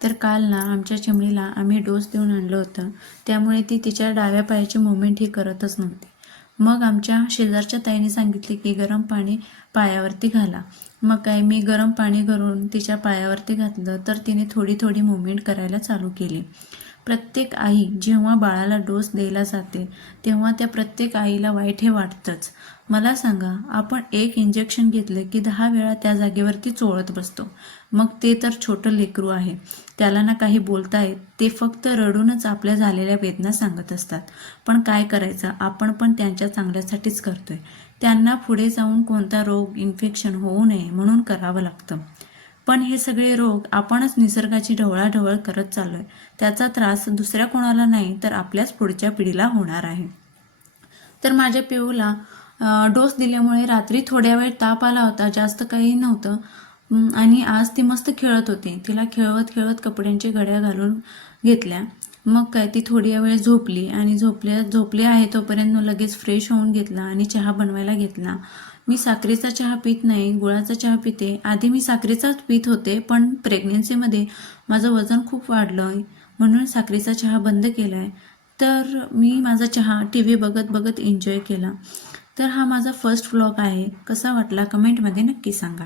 तर काल ना आमच्या चिमणीला आम्ही डोस देऊन आणलं होतं, त्यामुळे ती तिच्या डाव्या पायाची मुवमेंट ही करतच नव्हती. मग आमच्या शेजारच्या ताईने सांगितले की गरम पाणी पायावरती घाला. मग काय मी गरम पाणी करून तिच्या पायावरती घातलं तर तिने थोडी थोडी मुवमेंट करायला चालू केली. प्रत्येक आई जेव्हा बाळाला डोस द्यायला जाते तेव्हा त्या प्रत्येक आईला वाईट हे वाटतंच. मला सांगा, आपण एक इंजेक्शन घेतलं की 10 वेळा त्या जागेवरती चोळत बसतो. मग ते तर छोटं लेकरू आहे, त्याला ना काही बोलता येत, ते फक्त रडूनच आपल्या झालेल्या वेदना सांगत असतात. पण काय करायचं, आपण पण त्यांच्या चांगल्यासाठीच करतोय. त्यांना पुढे जाऊन कोणता रोग इन्फेक्शन होऊ नये म्हणून करावं लागतं. पण हे सगळे रोग आपणच निसर्गाची ढवळाढवळ करत चाललोय. त्याचा त्रास दुसऱ्या कोणाला नाही तर आपल्याच पुढच्या पिढीला होणार आहे. तर माझ्या पिऊला डोस दिल्यामुळे रात्री थोड्या वेळ ताप आला होता, जास्त काही नव्हतं. आणि आज ती मस्त खेळत होती. तिला खेळवत खेळवत कपड्यांच्या घड्या घालून घेतल्या. मग काय ती थोडी वेळ झोपली आणि झोपली आहे तोपर्यंत लगेच फ्रेश होऊन घेतला आणि चहा बनवायला घेतला. मी साखरेचा चहा पित नाही, गुळाचा चहा पिते. आधी मी साखरेचाच पित होते, पण प्रेग्नेन्सीमध्ये माझं वजन खूप वाढलं म्हणून साखरेचा चहा बंद केला आहे. तर मी माझा चहा TV बघत बघत एन्जॉय केला. तर हा माझा फर्स्ट व्लॉग आहे. कसा वाटला कमेंटमध्ये नक्की सांगा.